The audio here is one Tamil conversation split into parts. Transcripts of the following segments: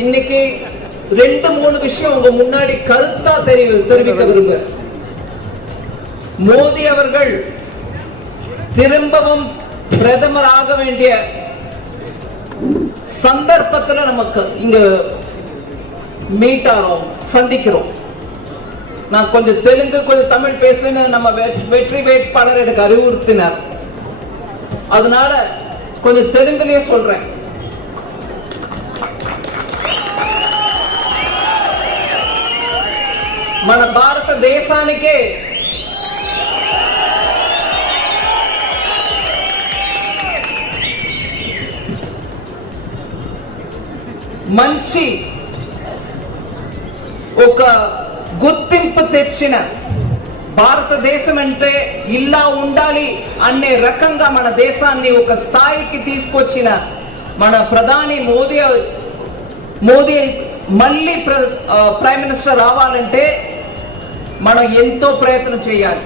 இன்னைக்கு 2-3 விஷயம் உங்க முன்னாடி கருத்தா தெரிவிக்க விரும்ப. மோடி அவர்கள் திரும்பவும் பிரதமர் ஆக வேண்டிய சந்தர்ப்பத்தில் நமக்கு இங்க மீட் ஆறோம், சந்திக்கிறோம். நான் கொஞ்சம் தெலுங்கு கொஞ்சம் தமிழ் பேசுன்னு நம்ம வெற்றி வேட்பாளர் எனக்கு அறிவுறுத்தினார். அதனால கொஞ்சம் தெலுங்குலயே சொல்றேன். మన భారతదేశానికే మంచి ఒక గుర్తింపు తెచ్చిన భారతదేశం అంటే ఇలా ఉండాలి అనే రకంగా మన దేశాన్ని ఒక స్థాయికి తీసుకొచ్చిన మన ప్రధాని మోదీ మళ్ళీ ప్రైమ్ మినిస్టర్ రావాలంటే మనం ఎంతో ప్రయత్నం చేయాలి.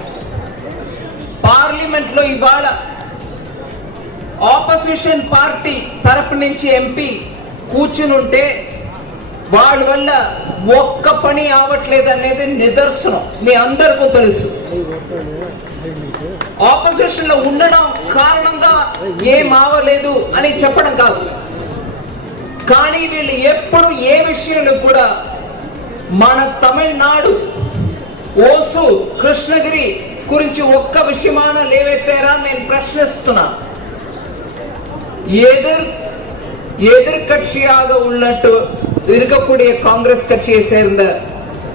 పార్లమెంట్ లో ఇవాళ ఆపోజిషన్ పార్టీ తరపు నుంచి ఎంపీ కూర్చుని ఉంటే వాళ్ళ వల్ల ఒక్క పని అవట్లేదు అనేది నిదర్శనం. మీ అందరికీ తెలుసు. ఆపోజిషన్ లో ఉండడం కారణంగా ఏం అవలేదు అని చెప్పడం కాదు, కానీ వీళ్ళు ఎప్పుడు ఏ విషయంలో కూడా మన తమిళనాడు ఓసూర్ కృష్ణగిరి గురించి ఒక్క విషయమాన లేవెత్తారా నేను ప్రశ్నిస్తున్నా. எதிர்கட்சியாக உள்ளட்டு இருக்கக்கூடிய காங்கிரஸ் கட்சியை சேர்ந்த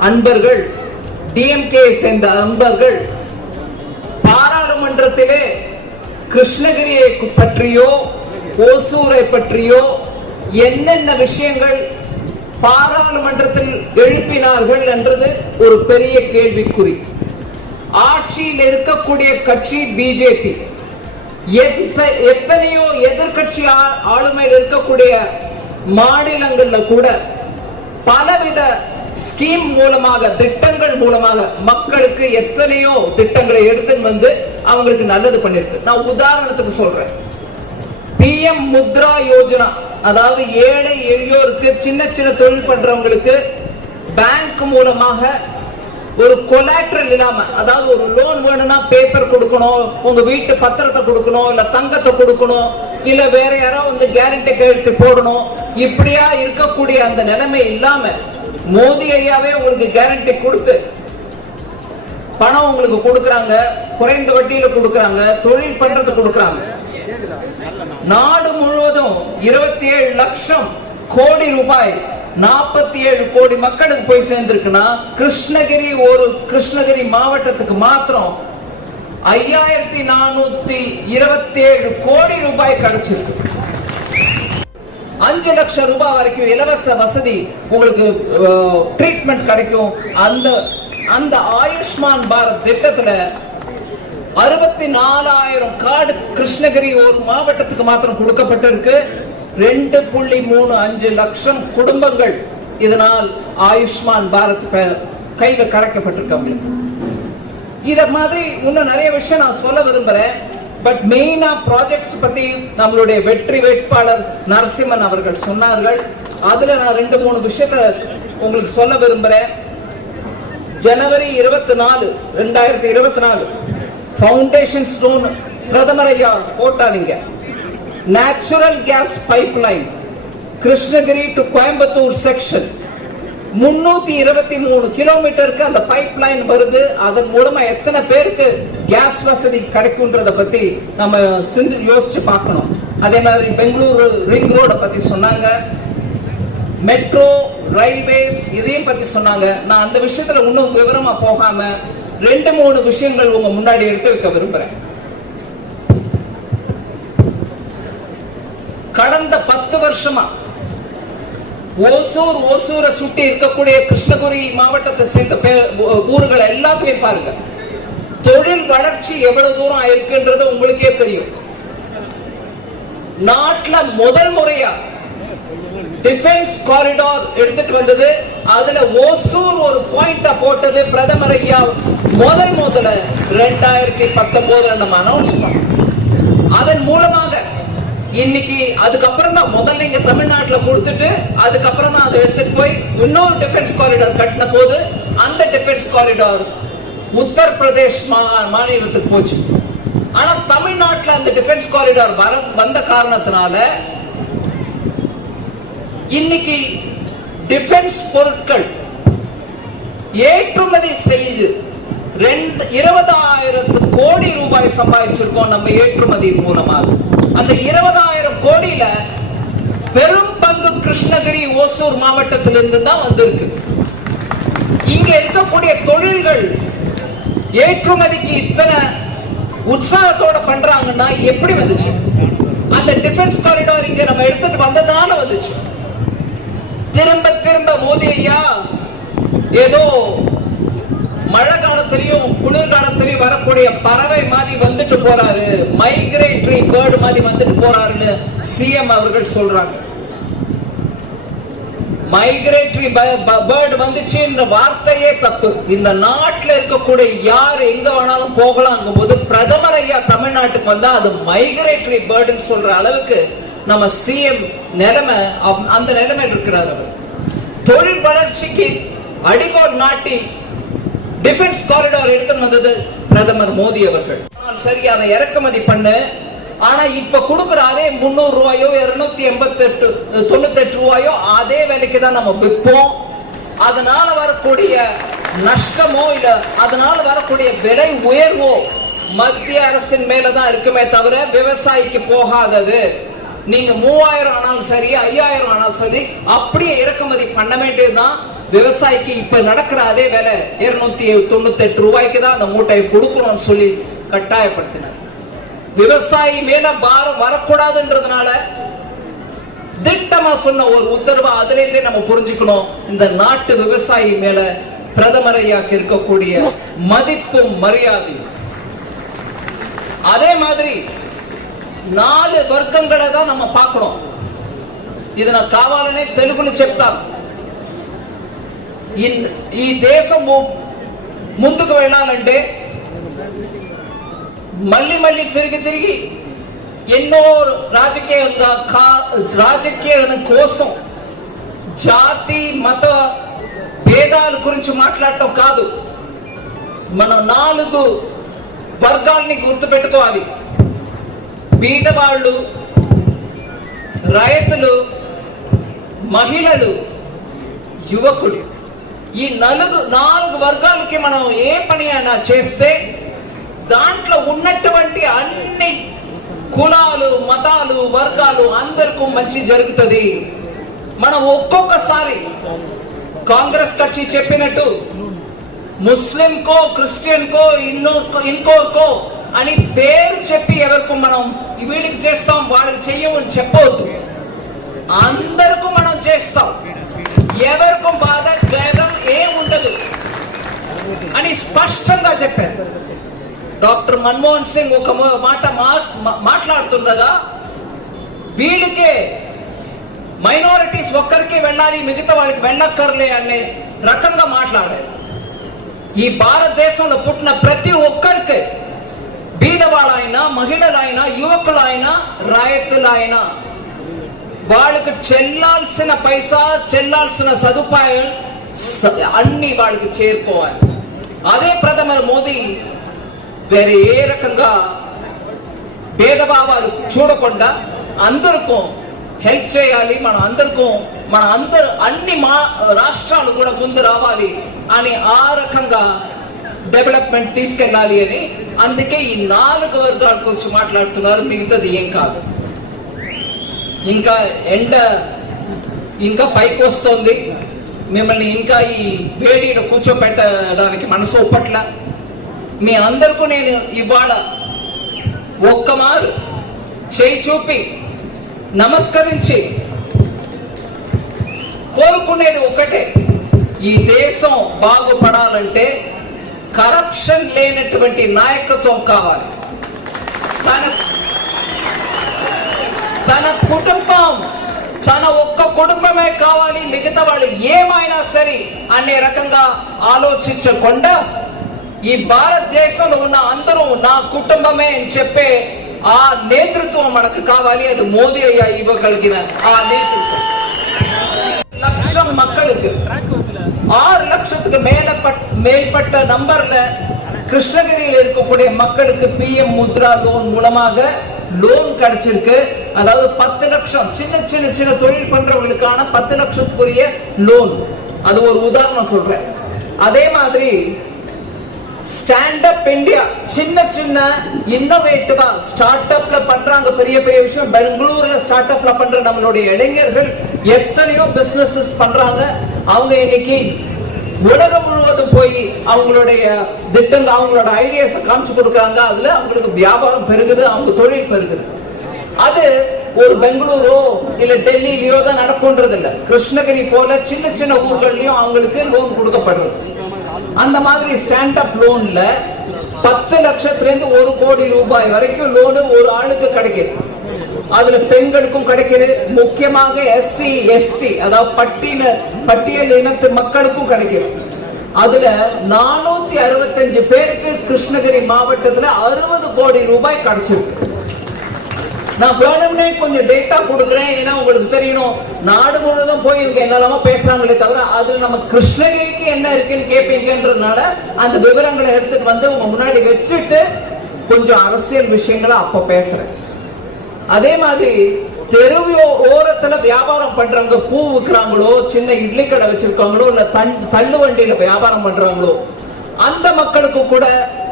அன்பர்கள், டிஎம்கே சேர்ந்த அன்பர்கள் பாராளுமன்றத்திலே கிருஷ்ணகிரியை பற்றியோ ஓசூரை பற்றியோ என்னென்ன விஷயங்கள் பாராளுமன்றத்தில் எழுப்பினார்கள் என்றது ஒரு பெரிய கேள்விக்குறி. ஆட்சியில் இருக்கக்கூடிய கட்சி பிஜேபி. எத்தனையோ எதிர்கட்சி ஆளுமையில் இருக்கக்கூடிய மாநிலங்கள்ல கூட பலவித ஸ்கீம் மூலமாக, திட்டங்கள் மூலமாக மக்களுக்கு எத்தனையோ திட்டங்களை எடுத்துன்னு வந்து அவங்களுக்கு நல்லது பண்ணிருக்கு. நான் உதாரணத்துக்கு சொல்றேன். பிஎம் முத்ரா யோஜனா, அதாவது ஏழை எளியோருக்கு சின்ன சின்ன தொழில் பண்றவங்களுக்கு பேங்க் மூலமாக ஒரு கொலாட்ரல் இல்லாம, அதாவது ஒரு லோன் வேணும்னா பேப்பர் கொடுக்கணும், உங்க வீட்டு பத்திரத்தை கொடுக்கணும், இல்ல தங்கத்தை கொடுக்கணும், இல்ல வேற யாராவது வந்து கேரண்டி கையெழுத்து போடணும், இப்படியா இருக்கக்கூடிய அந்த நிலைமை இல்லாம மோடி ஐயாவே உங்களுக்கு கேரண்டி கொடுத்து பணம் உங்களுக்கு கொடுக்கறாங்க, குறைந்த வட்டியில கொடுக்கறாங்க, தொழில் பண்றது கொடுக்கறாங்க. நாடு முழுவதும் 27 லட்சம் கோடி ரூபாய் 47 கோடி மக்களுக்கு போய் சேர்ந்திருக்குன்னா கிருஷ்ணகிரி மாவட்டத்துக்கு மாத்திரம் 5427 கோடி ரூபாய் கிடைச்சிருக்கு. 5 லட்சம் ரூபாய் வரைக்கும் இலவச வசதி உங்களுக்கு ட்ரீட்மெண்ட் கிடைக்கும். அந்த ஆயுஷ்மான் பாரத் திட்டத்துல 64,000 கார்டு கிருஷ்ணகிரி ஒரு மாவட்டத்துக்கு மாத்திரம் கொடுக்கப்பட்டிருக்கு. 2.35 லட்சம் குடும்பங்கள் இதனால் ஆயுஷ்மான் பாரத் கையில கிடைக்கப்பட்டிருக்காங்க. இத மாதிரி இன்னும் நிறைய விஷயம் நான் சொல்ல விரும்புறேன். பட் மெயினா ப்ராஜெக்ட்ஸ் பத்தி நம்மளுடைய வெற்றி வேட்பாளர் நரசிம்மன் அவர்கள் சொன்னார்கள். அதுல நான் 2-3 விஷயத்தை உங்களுக்கு சொல்ல விரும்புறேன். ஜனவரி 24, 2024 ஃபவுண்டேஷன் ஸ்டோன் பிரதமர் ஐயா போட்டாங்க. Natural gas pipeline Krishnagiri to Coimbatore section 323 கிலோமீட்டருக்கு அந்த பைப்லைன் வருது. அதன் மூலமா எத்தனை பேருக்கு கேஸ் வசதி கிடைக்கும்ன்றத பத்தி நம்ம யோசிச்சு பார்க்கணும். அதே மாதிரி பெங்களூரு ரிங் ரோட பத்தி சொன்னாங்க, மெட்ரோ ரயில்வேஸ் இதையும் பத்தி சொன்னாங்க. நான் அந்த விஷயத்துல இன்னும் விவரமா போகாம 2-3 விஷயங்கள் உங்க முன்னாடி எடுத்து வைக்க விரும்புறேன். கடந்த 10 வருஷமா ஓசூரை சுட்டி இருக்கக்கூடிய கிருஷ்ணகிரி மாவட்டத்தை சேர்ந்த ஊர்கள் எல்லாத்தையும் பாருங்க. தொழில் வளர்ச்சி எவ்வளவு தூரம் ஆயிருக்குன்றது உங்களுக்கே தெரியும். நாட்டுல முதல் முறையா டிஃபென்ஸ் காரிடார் எடுத்துட்டு வந்தது. அதுல ஓசூர் ஒரு பாயிண்டா போட்டது பிரதமர் ஐயா முதல்ல 2019 நம்ம அனௌன்ஸ் பண்ணோம். அதன் மூலமாக இன்னைக்கு அதுக்கப்புறம் தான் முதல்ல இங்க தமிழ்நாட்டுல கொடுத்துட்டு அதுக்கப்புறம் தான் அதை எடுத்துட்டு போய் இன்னொரு டிஃபென்ஸ் காரிடார் கட்டின போது அந்த டிஃபென்ஸ் காரிடார் உத்தரப்பிரதேஷ் மாநிலத்துக்கு போச்சு. ஆனா தமிழ்நாட்டுல அந்த டிஃபென்ஸ் காரிடார் வந்த காரணத்தினால இன்னைக்கு டிஃபென்ஸ் பொருட்கள் ஏற்றுமதி செய்து 20,000 கோடி ரூபாய் சம்பாதிச்சிருக்கோம் நம்ம ஏற்றுமதி மூலமாக. அந்த 20,000 கோடியில பெரும் பங்கு கிருஷ்ணகிரி ஓசூர் மாவட்டத்திலிருந்து தான் வந்திருக்கு. இங்க இருக்கக்கூடிய தொழில்கள் ஏற்றுமதிக்கு இத்தனை உற்சாகத்தோட பண்றாங்கன்னா எப்படி வந்துச்சு? அந்த டிஃபென்ஸ் காரிடார் இங்க நம்ம எடுத்துட்டு வந்ததால வந்துச்சு. திரும்ப திரும்ப மோடி ஐயா ஏதோ மழை காலத்திலையும் குளிர்காலத்திலையும் வரக்கூடிய பறவை மாதிரி வந்துட்டு போறாரு, மைக்ரேட்டரி பேர்டு மாதிரி வந்துட்டு போறாருன்னு சிஎம் அவர்கள் சொல்றாங்க. மைக்ரேட்டரி பேர்டு வந்துச்சுன்ற வார்த்தையே தப்பு. இந்த நாட்டில் இருக்கக்கூடிய யார் எங்க வேணாலும் போகலாம் போது பிரதமர் ஐயா தமிழ்நாட்டுக்கு வந்தா அது மைக்ரேட்டரி பேர்டுன்னு சொல்ற அளவுக்கு நம்ம சிஎம் நிலைமை அந்த நிலைமையில் இருக்கிறார். அவர் தொழில் வளர்ச்சிக்கு அடிகோல் நாட்டி டிஃபென்ஸ் காரிடார் எடுத்து வந்தது பிரதமர் மோடி அவர்கள். சரி, அதை இறக்குமதி பண்ணு. ஆனா இப்ப கொடுக்கிற அதே 300 ரூபாயோ 298 ரூபாயோ அதே விலைக்கு தான் நம்ம விற்போம். அதனால வரக்கூடிய நஷ்டமோ இல்ல அதனால வரக்கூடிய விலை உயர்வோ மத்திய அரசின் மேலதான் இருக்குமே தவிர விவசாயிக்கு போகாதது. நீங்க 3000 ஆனாலும் சரி 5000 ஆனாலும் சரி அப்படியே இறக்குமதி பண்ண வேண்டியதுதான். விவசாயிக்கு இப்ப நடக்கிற அதே வேலை 298 ரூபாய்க்கு தான் அந்த மூட்டையை கொடுக்கணும்னு சொல்லி கட்டாயப்படுத்தினார். விவசாயி மேல பாரம் வரக்கூடாதுன்றதுனால திட்டமா சொன்ன ஒரு உத்தரவு. அதுல இருந்தே நம்ம புரிஞ்சுக்கணும் இந்த நாட்டு விவசாயி மேல பிரதமர் ஐயாக்கு இருக்கக்கூடிய மதிப்பும் மரியாதையும். அதே மாதிரி 4 వర్గங்களை தான் நம்ம பார்க்கணும். ఇది నా కావాలనే తెలుగులో చెప్తాను. ఈ దేశం ముందుకు వెళ్ళాలంటే మళ్ళీ మళ్ళీ తిరిగి ఎన్నో రాజకీయాల కోసం జాతి మత భేదాల గురించి మాట్లాడటం కాదు. మన 4 వర్గాల్ని గుర్తుపెట్టుకోవాలి. బీదవాళ్ళు, రైతులు, మహిళలు, యువకులు. ఈ 4 వర్గాలకి మనం ఏ పని అయినా చేస్తే దాంట్లో ఉన్నటువంటి అన్ని కులాలు, మతాలు, వర్గాలు అందరికీ మంచి జరుగుతుంది. మనం ఒక్కొక్కసారి కాంగ్రెస్ కక్షి చెప్పినట్టు ముస్లిం కో, క్రిస్టియన్ కో, ఇంకోకో అని పేరు చెప్పి ఎవరికి మనం వీళ్ళకి చేస్తాం వాళ్ళకి చెయ్యమని చెప్పవద్దు. అందరికీ మనం చేస్తాం. ఎవరికి బాధ భేదం ఏముండదు అని స్పష్టంగా చెప్పారు. డాక్టర్ మన్మోహన్ సింగ్ ఒక మాట మాట్లాడుతుండగా వీళ్ళకే మైనారిటీస్ ఒక్కరికి వెళ్ళాలి, మిగతా వాళ్ళకి వెళ్ళక్కర్లే అనే రకంగా మాట్లాడారు. ఈ భారతదేశంలో పుట్టిన ప్రతి ఒక్కరికి, బీదవాళ్ళైనా, మహిళలైనా, యువకులైనా, రైతులైనా వాళ్ళకి చెల్లాల్సిన పైసా, చెల్లాల్సిన సదుపాయాలు అన్ని వాళ్ళకి చేరుకోవాలి. అదే ప్రధాని మోదీ వేరే ఏ రకంగా భేదభావాలు చూడకుండా అందరికీ హెల్ప్ చేయాలి. మన అన్ని రాష్ట్రాలు కూడా ముందు రావాలి అని ఆ రకంగా డెవలప్మెంట్ తీసుకెళ్ళాలి అని. అందుకే ఈ 4 వర్గాల గురించి మాట్లాడుతున్నారు, మిగతాది ఏం కాదు. ఇంకా ఎండ ఇంకా పైకి వస్తుంది, మిమ్మల్ని ఇంకా ఈ వేడిలో కూర్చోపెట్టడానికి మనసు ఒప్పట్ల. మీ అందరికీ నేను ఇవాళ ఒక్కమారు చేయి చూపి నమస్కరించి కోరుకునేది ఒకటే, ఈ దేశం బాగుపడాలంటే కరప్షన్ లేనటువంటి నాయకత్వం కావాలి. తన కుటుంబం, తన ఒక్క కుటుంబమే కావాలి, మిగతా వాళ్ళు ఏమైనా సరే అనే రకంగా ఆలోచించకుండా ఈ భారతదేశంలో ఉన్న అందరూ నా కుటుంబమే అని చెప్పే ఆ నేతృత్వం మనకు కావాలి. అది మోదీ అయ్యా ఇవ్వగలిగిన ఆ నేతృత్వం. லட்சம் மக்களுக்கு 6 லட்சத்துக்கு மேற்பட்ட நம்பர்ல கிருஷ்ணகிரியில் இருக்கக்கூடிய மக்களுக்கு பிஎம் முத்ரா லோன் மூலமாக லோன் கிடைச்சிருக்கு. அதாவது 10 லட்சம் சின்ன தொழில் பண்றவங்களுக்கான 10 லட்சத்துக்குரிய லோன். அது ஒரு உதாரணம் சொல்றேன். அதே மாதிரி ஸ்டாண்ட் அப் இந்தியா சின்ன இன்னோவேட்டிவா ஸ்டார்ட் அப்ல பண்றாங்க பெரிய விஷயம். பெங்களூர்ல ஸ்டார்ட் அப்ல பண்ற நம்மளுடைய இளைஞர்கள் எத்தனையோ பிசினஸ் பண்றாங்க. அவங்க இன்னைக்கு உலகம் முழுவதும் போய் அவங்களுடைய திட்டங்கள் அவங்களோட ஐடியாஸ் காமிச்சு கொடுக்கறாங்க. அதுல அவங்களுக்கு வியாபாரம் பெருகுது, அவங்க தொழில் பெருகுது. அது ஒரு பெங்களூரோ இல்ல டெல்லியிலயோ தான் நடக்கும்ன்றது இல்ல. கிருஷ்ணகிரி போல சின்ன ஊர்கள்லயும் அவங்களுக்கு லோன் கொடுக்கப்படுறது. அந்த மாதிரி ஸ்டாண்ட் அப் லோன்ல 10 லட்சத்துல இருந்து 1 கோடி ரூபாய் வரைக்கும் லோனு ஒரு ஆளுக்கு கிடைக்குது. அதுல பெண்களுக்கும் கிடைக்குது. முக்கியமாக எஸ்சி எஸ்டி அதாவது பட்டியல் இனத்து மக்களுக்கும் கிடைக்குது. அதுல 465 பேருக்கு கிருஷ்ணகிரி மாவட்டத்துல 60 கோடி ரூபாய் கிடைச்சிருக்கு. நான் வேணும்னே கொஞ்சம் டேட்டா கொடுக்குறேன். ஏன்னா உங்களுக்கு தெரியணும், நாடு முழுவதும் போய் இவங்க என்னெல்லாமோ பேசுறாங்களே தவிர அது நம்ம கிருஷ்ணகிரிக்கு என்ன இருக்குன்னு கேட்பீங்கன்றதுனால அந்த விவரங்களை எடுத்துட்டு வந்து உங்க முன்னாடி வச்சுட்டு கொஞ்சம் அரசியல் விஷயங்களை அப்ப பேசுறேன். அதே மாதிரி தெருவு ஓரத்துல வியாபாரம் பண்றவங்க, பூ விற்கிறாங்களோ, சின்ன இட்லி கடை வச்சிருக்காங்களோ, இல்ல தள்ளு வண்டியில வியாபாரம் பண்றாங்களோ, அந்த மக்களுக்கு கூட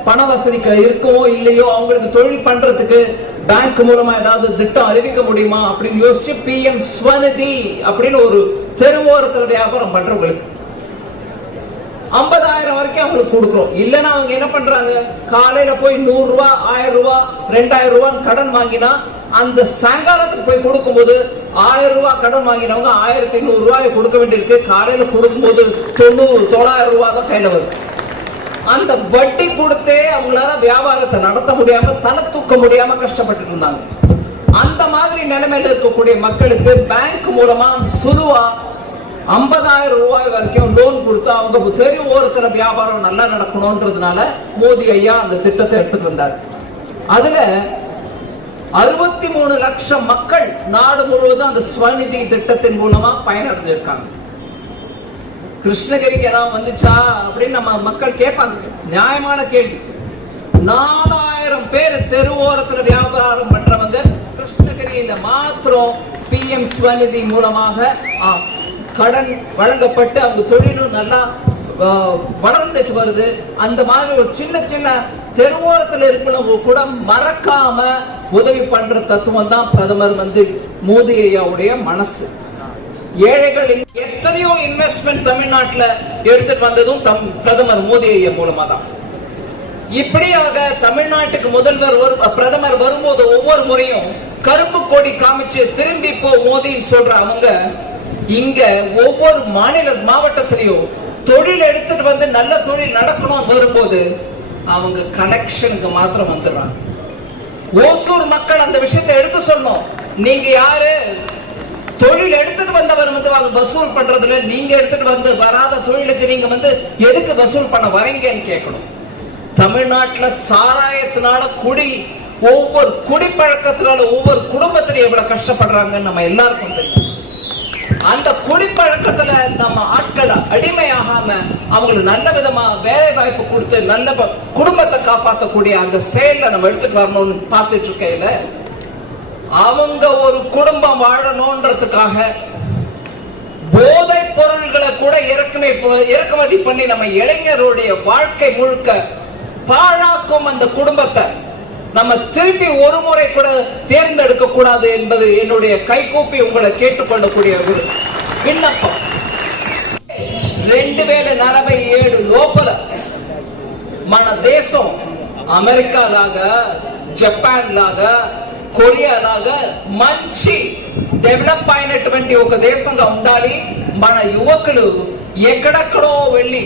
பண வசதி இருக்கோ இல்லையோ அவங்களுக்கு தொழில் பண்றதுக்கு பேங்க் மூலமா ஏதாவது திட்டம் அறிவிக்க முடியுமா அப்படின்னு யோசிச்சு பிஎம் ஸ்வநிதி அப்படின்னு ஒரு தெருவோரத்துல வியாபாரம் பண்றவங்களுக்கு 50,000 வரைக்கும் அவங்களுக்கு கொடுக்கிறோம். இல்லைன்னா அவங்க என்ன பண்றாங்க, காலையில போய் 100 ரூபாய் 1000 ரூபாய் 2000 ரூபாய் கடன் வாங்கினா அந்த சாயங்காலத்துக்கு போய் கொடுக்கும் போது 1000 ரூபாய் கடன் வாங்கினவங்க 1500 ரூபாய் கொடுக்க வேண்டியிருக்கு. காலையில கொடுக்கும் போது 900 ரூபாய் தான் கையில வருது. அந்த வட்டி கொடுத்தே அவங்களால வியாபாரத்தை நடத்த முடியாம தலை தூக்க முடியாம கஷ்டப்பட்டு இருந்தாங்க. அந்த மாதிரி நிலைமையில இருக்கக்கூடிய மக்களுக்கு பேங்க் மூலமா சுலுவா 50,000 ரூபாய் வரைக்கும் லோன் கொடுத்து அவங்க தெரு ஓரத்துல வியாபாரம் நல்லா நடக்கணும்ன்றதுனால மோடி ஐயா அந்த திட்டத்தை எடுத்துட்டு வந்தார். அதுல 63 லட்சம் மக்கள் நாடு முழுவதும் அந்த ஸ்வநிதி திட்டத்தின் மூலமா பயனடைஞ்சிருக்காங்க. கிருஷ்ணகிரிக்கு ஏதாவது வந்துச்சா அப்படின்னு நம்ம மக்கள் கேட்பாங்க. நியாயமான கேள்வி. 4000 பேர் தெருவோரத்துல வியாபாரம் பண்றவங்க கிருஷ்ணகிரியில மாத்திரம் பிஎம் ஸ்வநிதி மூலமாக கடன் வழங்கப்பட்டு அவங்க தொழிலும் நல்லா வளர்ந்துட்டு வருது. அந்த மாதிரி ஒரு சின்ன தெருவோரத்தில் இருக்கிறவங்க கூட மறக்காம உதவி பண்ற தத்துவம் தான் பிரதமர் மோடி ஐயாவுடைய மனசு. ஏழைகள் எத்தனையோ இன்வெஸ்ட்மெண்ட் தமிழ்நாட்டில் எடுத்துட்டு வந்ததும் பிரதமர் மோடி ஐயா மூலமா தான். இப்படியாக தமிழ்நாட்டுக்கு பிரதமர் வரும்போது ஒவ்வொரு முறையும் கருப்பு கொடி காமிச்சு திரும்பி போ மோடின்னு சொல்ற அவங்க இங்க ஒவ்வொரு மாவட்டத்திலையும் தொழில் எடுத்துட்டு வந்து நல்ல தொழில் நடக்கணும் வரும்போது அவங்க கனெக்ஷனுக்கு மாத்திரம் வந்துடுறாங்க. ஓசூர் மக்கள் அந்த விஷயத்தை எடுத்து சொன்னோம். நீங்க யாரு, தொழில் எடுத்துட்டு வந்தவர் வசூல் பண்றதுல நீங்க எடுத்துட்டு வராத தொழிலுக்கு நீங்க எதுக்கு வசூல் பண்ண வரீங்கன்னு கேட்கணும். தமிழ்நாட்டுல சாராயத்தினால ஒவ்வொரு குடிப்பழக்கத்தினால ஒவ்வொரு குடும்பத்திலும் எவ்வளவு கஷ்டப்படுறாங்கன்னு நம்ம எல்லாருக்கும் தெரியும். அந்த குடிப்பழக்கத்துல நம்ம ஆட்கள் அடிமையாகாம அவங்களுக்கு நல்ல விதமா வேலை வாய்ப்பு கொடுத்து நல்ல குடும்பத்தை காப்பாற்றக்கூடிய அந்த செயல நம்ம எடுத்துட்டு வரணும்னு பார்த்துட்டு இருக்கையில அவங்க ஒரு குடும்பம் வாழணும்ன்றதுக்காக போதை பொருள்களை கூட இறக்குமதி பண்ணி நம்ம இளைஞருடைய வாழ்க்கை முழுக்க பாழாக்கும் அந்த குடும்பத்தை நம்ம திருப்பி ஒரு முறை கூட தேர்ந்தெடுக்க கூடாது என்பது என்னுடைய கைகூப்பி உங்களை கேட்டுக்கொள்ளக்கூடிய ஒரு விண்ணப்பம். 2047 లోపల మన దేశం అమెరికా లాగా జపాన్ లాగా కొరియా లాగా మంచి డెవలప్ అయినటువంటి ఒక దేశంగా ఉండాలి. మన యువకులు ఎక్కడెక్కడో వెళ్ళి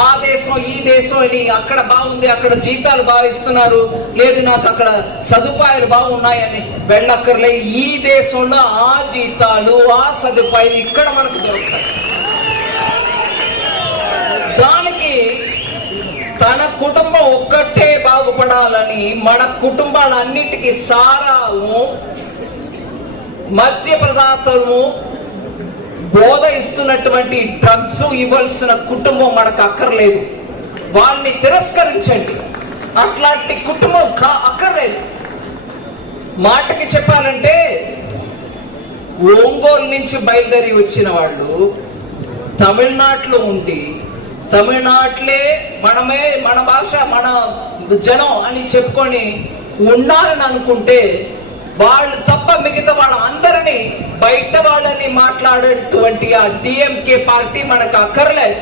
ఆ దేశం ఈ దేశం అని అక్కడ బాగుంది, అక్కడ జీతాలు బాగా ఇస్తున్నారు, లేదు నాకు అక్కడ సదుపాయాలు బాగున్నాయని వెళ్ళక్కర్లే. ఈ దేశంలో ఆ జీతాలు ఆ సదుపాయాలు ఇక్కడ మనకు దొరుకుతాయి. దానికి తన కుటుంబం ఒక్కటే బాగుపడాలని మన కుటుంబాలన్నిటికీ సారాము మద్య పదార్థము బోధ ఇస్తున్నటువంటి డ్రగ్స్ ఇవ్వాల్సిన కుటుంబం మనకు అక్కర్లేదు. వాళ్ళని తిరస్కరించండి. అట్లాంటి కుటుంబం అక్కర్లేదు. మాటకి చెప్పాలంటే ఒంగోలు నుంచి బయలుదేరి వచ్చిన వాళ్ళు తమిళనాడులో ఉండి తమిళనాట్లే మనమే మన భాష మన జనం అని చెప్పుకొని ఉన్నారని అనుకుంటే వాళ్ళు తప్ప మిగతా వాళ్ళ అందరినీ బయట వాళ్ళని మాట్లాడేటువంటి ఆ డిఎంకే పార్టీ మనకు అక్కర్లేదు.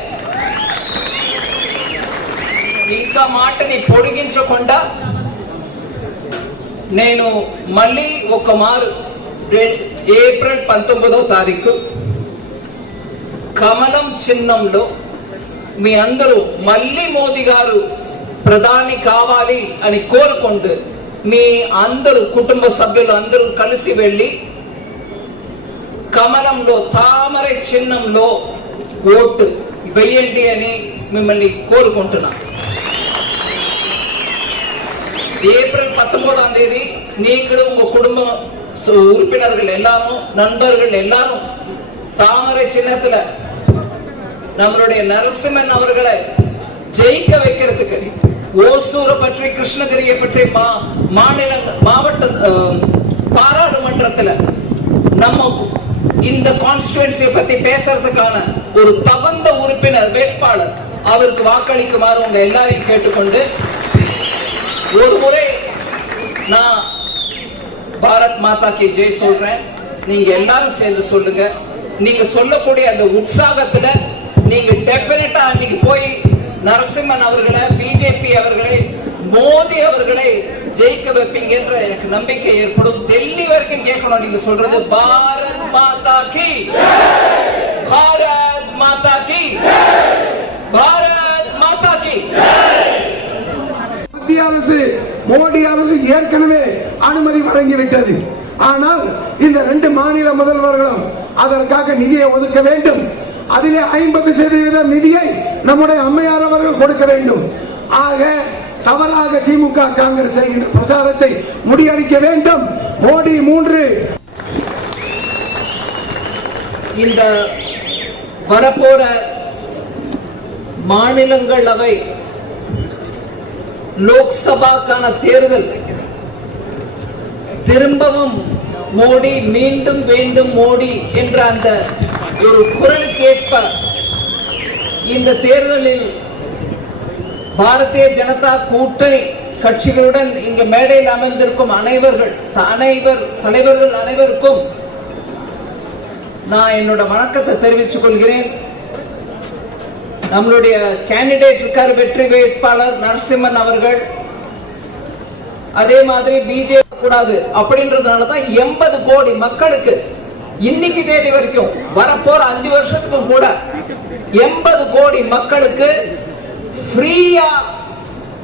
ఇంకా మాటని పొడిగించకుండా నేను మళ్ళీ ఒక మారు ఏప్రిల్ 19వ తారీఖు కమలం చిహ్నంలో మీ అందరూ మళ్ళీ మోదీ గారు ప్రధాని కావాలి అని కోరుకుంటూ మీ అందరూ కుటుంబ సభ్యులు అందరూ కలిసి వెళ్ళి కమలంలో తామర చిహ్నంలో ఓటు వేయండి అని మిమ్మల్ని కోరుకుంటున్నా. ஏப்ரல் 19ஆம் தேதி நீங்களும் உங்க குடும்ப உறுப்பினர்கள் எல்லாரும் நண்பர்கள் எல்லாரும் தாமரை சின்னத்துல நம்மளுடைய நரசிம்மன் அவர்களை ஜெயிக்க வைக்கிறதுக்கு ஓசூரை பற்றி கிருஷ்ணகிரியை பற்றி மாவட்ட பாராளுமன்றத்துல நம்ம இந்த கான்ஸ்டிட்யூன்சியை பத்தி பேசுறதுக்கான ஒரு தகுந்த உறுப்பினர் வேட்பாளர் அவருக்கு வாக்களிக்குமாறு உங்க எல்லாரையும் கேட்டுக்கொண்டு ஒரு முறை நான் பாரத் மாதா கி ஜெய் சொல்றேன். நீங்க எல்லாரும் சேர்ந்து சொல்லுங்க. நீங்க சொல்லக்கூடிய அந்த உற்சாகத்துல நீங்க டெஃபினட்டா அன்னைக்கு போய் நரசிம்மன் அவர்களை பிஜேபி அவர்களை மோடி அவர்களை ஜெயிக்க வைப்பீங்க என்ற எனக்கு நம்பிக்கை ஏற்படும். டெல்லி வரைக்கும் கேட்கணும் நீங்க சொல்றது பாரத் மாதா கி பாரத் மாதா கி பாரத் மாதா கி. மத்திய அரசு மோடி அரசு ஏற்கனவே அனுமதி வழங்கிவிட்டது. ஆனால் இந்த 2 மாநில முதல்வர்களும் அதற்காக நிதியை ஒதுக்க வேண்டும். அதிலே 50% நிதியை நம்முடைய அம்மையார் அவர்கள் கொடுக்க வேண்டும். ஆக தவறாக திமுக காங்கிரஸ் செய்கின்ற பிரசாரத்தை முறியடிக்க வேண்டும். மோடி 3 இந்த வரப்போற மாநிலங்களவை லோக்சபாக்கான தேர்தல் திரும்பவும் மோடி மீண்டும் வேண்டும் மோடி என்ற அந்த ஒரு குரலுக்கு ஏற்ப இந்த தேர்தலில் பாரதிய ஜனதா கூட்டணி கட்சிகளுடன் இங்கு மேடையில் அமர்ந்திருக்கும் தலைவர்கள் அனைவருக்கும் நான் என்னோட வணக்கத்தை தெரிவித்துக் கொள்கிறேன். நம்மளுடைய கேண்டிடேட் இருக்கார், வெற்றி வேட்பாளர் நரசிம்மன் அவர்கள். அதே மாதிரி பிஜேபி கூடாது அப்படின்றதுனாலதான் 80 கோடி மக்களுக்கு இன்னைக்கு தேதி வரைக்கும் வரப்போற 5 வருஷத்துக்கும் கூட 80 கோடி மக்களுக்கு ஃப்ரீயா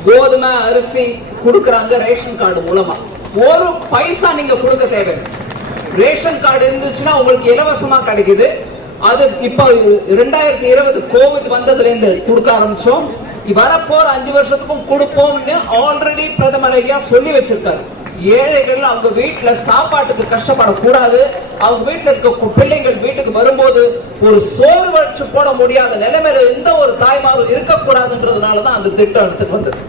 கோதுமை அரிசி கொடுக்கறாங்க ரேஷன் கார்டு மூலமா. ஒரு பைசா நீங்க கொடுக்க தேவை. ரேஷன் கார்டு இருந்துச்சுன்னா உங்களுக்கு இலவசமா கிடைக்குது. அது இப்ப 2020 கோவிட் வந்ததுல இருந்து கொடுக்க ஆரம்பிச்சோம். வரப்போற 5 வருஷத்துக்கும் கொடுப்போம்னு ஆல்ரெடி பிரதமர் ஐயா சொல்லி வச்சிருக்காரு. ஏழைகள் அவங்க வீட்டுல சாப்பாட்டுக்கு கஷ்டப்படக்கூடாது. அவங்க வீட்டுல இருக்க பிள்ளைகள் வீட்டுக்கு வரும்போது ஒரு சோறு வச்சு போட முடியாத நிலைமையில எந்த ஒரு தாய்மாரும் இருக்கக்கூடாதுன்றதுனாலதான் அந்த திட்டம் எடுத்துட்டு வந்தது.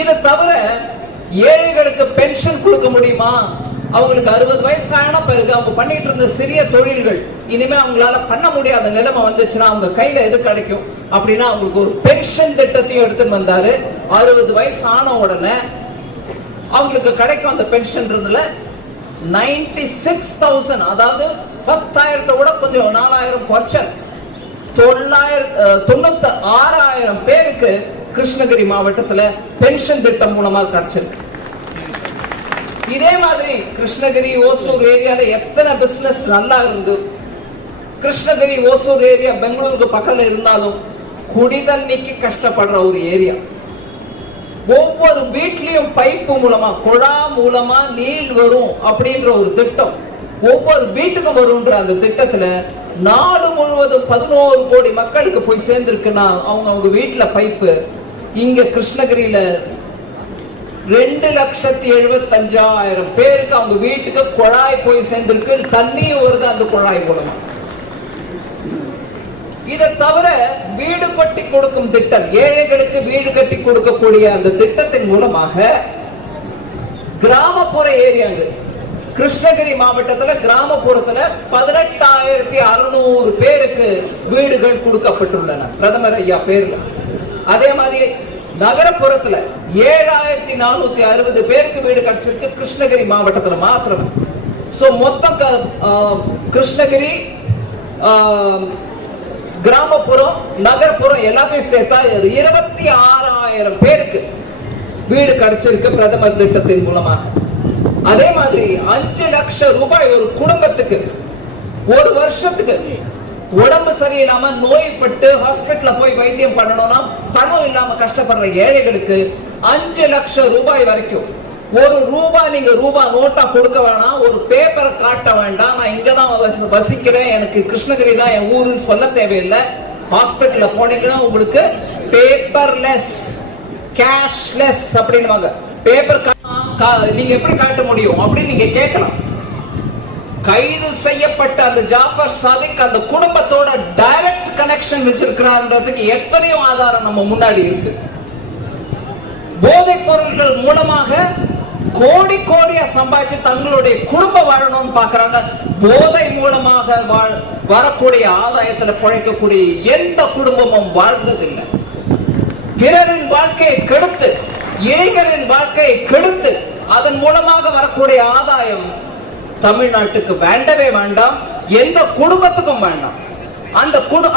இதை தவிர ஏழைகளுக்கு பென்ஷன் கொடுக்க முடியுமா? அவங்களுக்கு 60 வயசு ஆன பிறகு அவங்க பண்ணிட்டு இருந்த சிறிய தொழில்கள் இனிமே அவங்களால பண்ண முடியாத நிலைமை வந்துச்சுன்னா அவங்க கையில எது கிடைக்கும் அப்படின்னா அவங்களுக்கு ஒரு பென்ஷன் திட்டத்தையும் எடுத்துட்டு வந்தாரு. 60 வயசு ஆன உடனே அவங்களுக்கு கிடைக்கும் அந்த பென்ஷன் 96,000, அதாவது 10,000 விட கொஞ்சம் 4,000 குறைச்ச 96,000 பேருக்கு கிருஷ்ணகிரி மாவட்டத்துல பென்ஷன் திட்டம் மூலமா கிடைச்சிருக்கு. இதே மாதிரி கிருஷ்ணகிரி ஓசூர் ஏரியால எத்தனை பிசினஸ் நல்லா இருந்து கிருஷ்ணகிரி ஓசூர் ஏரியா பெங்களூருக்கு பக்கத்துல இருந்தாலும் குடிதண்ணிக்கு கஷ்டப்படுற ஒரு ஏரியா. ஒவ்வொரு வீட்லயும் பைப்பு மூலமா குழா மூலமா நீர் வரும் அப்படின்ற ஒரு திட்டம் ஒவ்வொரு வீட்டுக்கும் வரும்ன்ற அந்த திட்டத்துல நாடு முழுவதும் 11 கோடி மக்களுக்கு போய் சேர்ந்திருக்குன்னா அவங்க வீட்டுல பைப்பு, இங்க கிருஷ்ணகிரியில 2,75,000 பேருக்கு அவங்க வீட்டுக்கு குழாய் போய் சேர்ந்திருக்கு. தண்ணியும் வருது அந்த குழாய் மூலமா. இதை தவிர வீடு கட்டி கொடுக்கும் திட்டம், ஏழைகளுக்கு வீடு கட்டி கொடுக்கக்கூடிய அந்த திட்டத்தின் மூலமாக கிராமப்புற ஏரியாங்க, கிருஷ்ணகிரி மாவட்டத்துல கிராமப்புறத்துல 18,600 பேருக்கு வீடுகள் கொடுக்கப்பட்டுள்ளன பிரதமர் ஐயா பேர்ல. அதே மாதிரி நகரப்புறத்துல 7,460 பேருக்கு வீடு கிடைச்சிருக்கு கிருஷ்ணகிரி மாவட்டத்துல மாத்திரம். சோ மொத்தம் கிருஷ்ணகிரி கிராமப்புறம் நகர்ப்புறம் எல்லாத்தையும் சேர்த்தா 26,000 பேருக்கு வீடு கிடைச்சிருக்கு பிரதமர் திட்டத்தின் மூலமாக. அதே மாதிரி 5 லட்சம் ரூபாய் ஒரு குடும்பத்துக்கு ஒரு வருஷத்துக்கு உடம்பு சரியில்லாம நோய்பட்டு ஹாஸ்பிட்டல்ல போய் வைத்தியம் பண்ணணும்னா பணம் இல்லாம கஷ்டப்படுற ஏழைகளுக்கு 5 லட்சம் ரூபாய் வரைக்கும். ஒரு ரூபாய் நீங்க ரூபாய் நோட்டா கொடுக்க வேணாம், ஒரு பேப்பரை காட்ட வேண்டாம், நான் இங்கதான் வசிக்கிறேன், எனக்கு கிருஷ்ணகிரி தான் என் ஊருன்னு சொல்ல தேவையில்லை. ஹாஸ்பிட்டல்ல போனீங்கன்னா உங்களுக்கு பேப்பர்லெஸ் கேஷ்லெஸ் அப்படின்னு பேப்பர் நீங்க எப்படி காட்ட முடியும் அப்படின்னு நீங்க கேட்கலாம். கைது செய்யப்பட்ட அந்த ஜாஃபர் சாதிக் அந்த குடும்பத்தோட டைரக்ட் கனெக்ஷன் வச்சிருக்கிறார்ன்றதுக்கு எத்தனையோ ஆதாரம் நம்ம முன்னாடி இருக்கு. போதைப் பொருட்கள் மூலமாக கோடி கோடியா சம்பாதிச்சு தங்களுடைய குடும்பம் வாழணும்னு பாக்குறாங்க. போதை மூலமாக வரக்கூடிய ஆதாயத்துல பிழைக்கக்கூடிய எந்த குடும்பமும் வாழ்ந்ததில்லை. பிறரின் வாழ்க்கையை கெடுத்து, இளைஞரின் வாழ்க்கையை கெடுத்து அதன் மூலமாக வரக்கூடிய ஆதாயம் தமிழ்நாட்டுக்கு வேண்டவே வேண்டாம், எந்த குடும்பத்துக்கும் வேண்டாம்.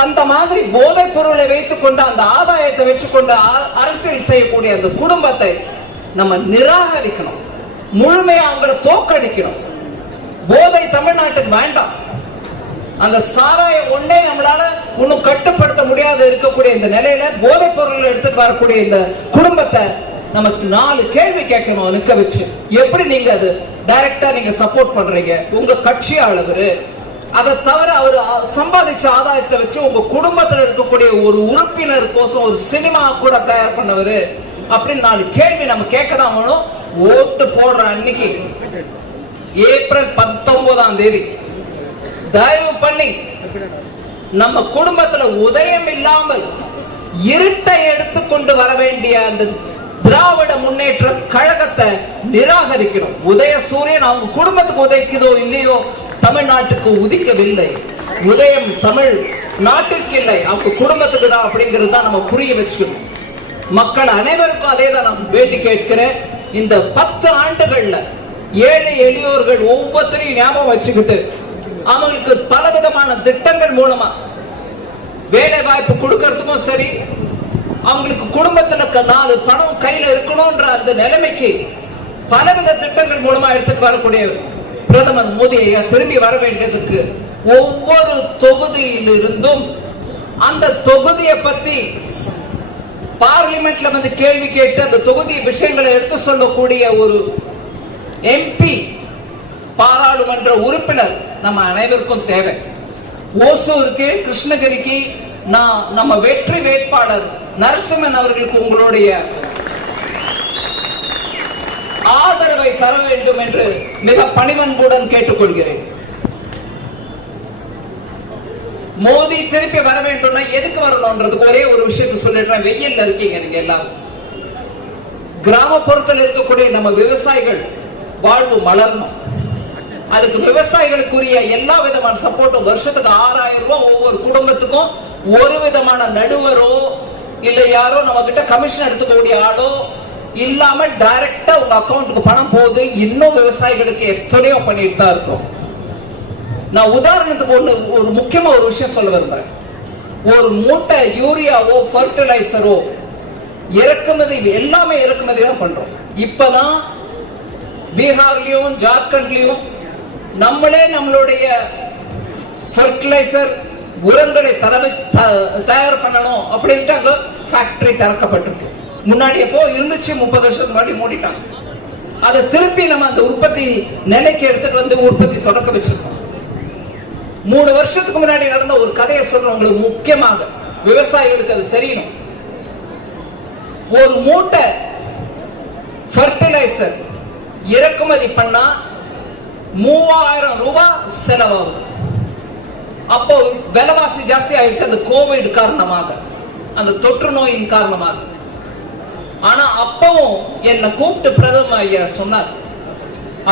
அந்த மாதிரி போதைப் பொருளை வைத்துக் கொண்டு அந்த ஆதாயத்தை வச்சுக்கொண்டு அரசியல் செய்யக்கூடிய அந்த குடும்பத்தை நம்ம நிராகரிக்கணும், முழுமையா அவங்களை தோற்கடிக்கணும். போதை தமிழ்நாட்டுக்கு வேண்டாம். அந்த சாராயம் ஒன்னே நம்மளால இன்னும் கட்டுப்படுத்த முடியாத இருக்கக்கூடிய இந்த நிலையில போதைப் பொருள் எடுத்துட்டு வரக்கூடிய இந்த குடும்பத்தை நமக்கு 4 கேள்வி கேட்கணும் நிக்க வச்சு. எப்படி நீங்க அது டைரக்டா நீங்க சப்போர்ட் பண்றீங்க? உங்க கட்சியாளர் அதை தவிர அவர் சம்பாதிச்ச ஆதாயத்தை வச்சு உங்க குடும்பத்தில் இருக்கக்கூடிய ஒரு உறுப்பினர் கோசம் ஒரு சினிமா கூட தயார் பண்ணவரு அப்படின்னு 4 கேள்வி நம்ம கேட்கதான் வேணும். ஓட்டு போடுற அன்னைக்கு ஏப்ரல் 19ஆம் தேதி தயவு பண்ணி நம்ம குடும்பத்துல உதயம் இல்லாமல் இருட்டை எடுத்துக்கொண்டு வர வேண்டிய அந்த திராவிட முன்னேற்ற கழகத்தை நிராகரிக்கணும். உதய சூரியன் அவங்க குடும்பத்துக்கு உதைக்குதோ இல்லையோ, தமிழ்நாட்டுக்கு உதிக்கவில்லை. உதயம் தமிழ் நாட்டிற்கு இல்லை, அவங்க குடும்பத்துக்கு தான் அப்படிங்கிறது தான் நம்ம புரிய வச்சுக்கணும். மக்கள் அனைவருக்கும் அதே தான் நான் வேண்டி கேட்கிறேன். இந்த 10 ஆண்டுகள்ல ஏழை எளியோர்கள் ஒவ்வொருத்தரையும் ஞாபகம் வச்சுக்கிட்டு அவங்களுக்கு பலவிதமான திட்டங்கள் மூலமா வேலை வாய்ப்பு கொடுக்கறதுக்கும் சரி, அவங்களுக்கு குடும்பத்துல 4 பணம் கையில இருக்கணும்ன்ற அந்த நிலைமைக்கு பலவித திட்டங்கள் மூலமா எடுத்துட்டு வரக்கூடிய பிரதமர் மோடியை திரும்பி வர வேண்டியதுக்கு ஒவ்வொரு தொகுதியிலிருந்தும் அந்த தொகுதியை பத்தி பார்லிமெண்ட்ல வந்து கேள்வி கேட்டு அந்த தொகுதி விஷயங்களை எடுத்து சொல்லக்கூடிய ஒரு எம்பி, பாராளுமன்ற உறுப்பினர் நம்ம அனைவருக்கும் தேவை. ஓசூருக்கு, கிருஷ்ணகிரிக்கு நம்ம வெற்றி வேட்பாளர் நரசிம்மன் அவர்களுக்கு உங்களுடைய ஆதரவை தர வேண்டும் என்று மிக பணிவன்புடன் கேட்டுக்கொள்கிறேன். மோடி திருப்பி வர வேண்டும். எதுக்கு வரணும்ன்றதுக்கு ஒரே ஒரு விஷயத்தை சொல்லிடுறேன். வெயில்ல இருக்கீங்க நீங்க எல்லாரும். கிராமப்புறத்தில் இருக்கக்கூடிய நம்ம விவசாயிகள் வாழ்வு மலரணும். அதுக்கு விவசாயிகளுக்குரிய எல்லா விதமான சப்போர்ட்டும் வருஷத்துக்கு 6,000 ரூபாய் ஒவ்வொரு குடும்பத்துக்கும் ஒரு விதமான நடுவரோ இல்ல யாரோ நம்ம கிட்ட கமிஷன் எடுத்துக்கூடிய ஆளோ இல்லாம டைரக்டா உங்க அக்கௌண்ட்டுக்கு பணம் போகுது. இன்னும் விவசாயிகளுக்கு எத்தனையோ பண்ணிட்டு தான் இருக்கும். நான் உதாரணத்துக்கு ஒரு முக்கியமா ஒரு விஷயம் சொல்ல விரும்புறேன். ஒரு மூட்டை யூரியாவோ ஃபர்டிலைசரோ இறக்குமதி, எல்லாமே இறக்குமதி தான் பண்றோம். இப்பதான் பீகார்லயும் ஜார்க்கண்ட்லயும் நம்மளே நம்மளுடைய ஃபர்டிலைசர் உரங்களை தயார் பண்ணணும் அப்படின்ட்டு அங்க ஃபேக்டரி திறக்கப்பட்டிருக்கு. முன்னாடி எப்போ இருந்துச்சு, 30 வருஷத்துக்கு முன்னாடி மூடிட்டாங்க. அதை திருப்பி நம்ம அந்த உற்பத்தி நிலைக்கு எடுத்துட்டு வந்து உற்பத்தி தொடக்க வச்சிருக்கோம். 3 வருஷத்துக்கு முன்னாடி நடந்த ஒரு கதையை சொல்றேன் உங்களுக்கு. முக்கியமாக விவசாயிகளுக்கு அது தெரியணும். ஒரு மூட்டை ஃபர்டிலைசர் இறக்குமதி பண்ணா 3000 ரூபாய் செலவாகும். அப்போ விலைவாசி ஜாஸ்தி ஆயிடுச்சு, அந்த கோவிட் காரணமாக, அந்த தொற்று நோயின் காரணமாக. ஆனா அப்பவும் என்ன கூப்பிட்டு பிரதமர் ஐயா சொன்னார்,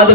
அது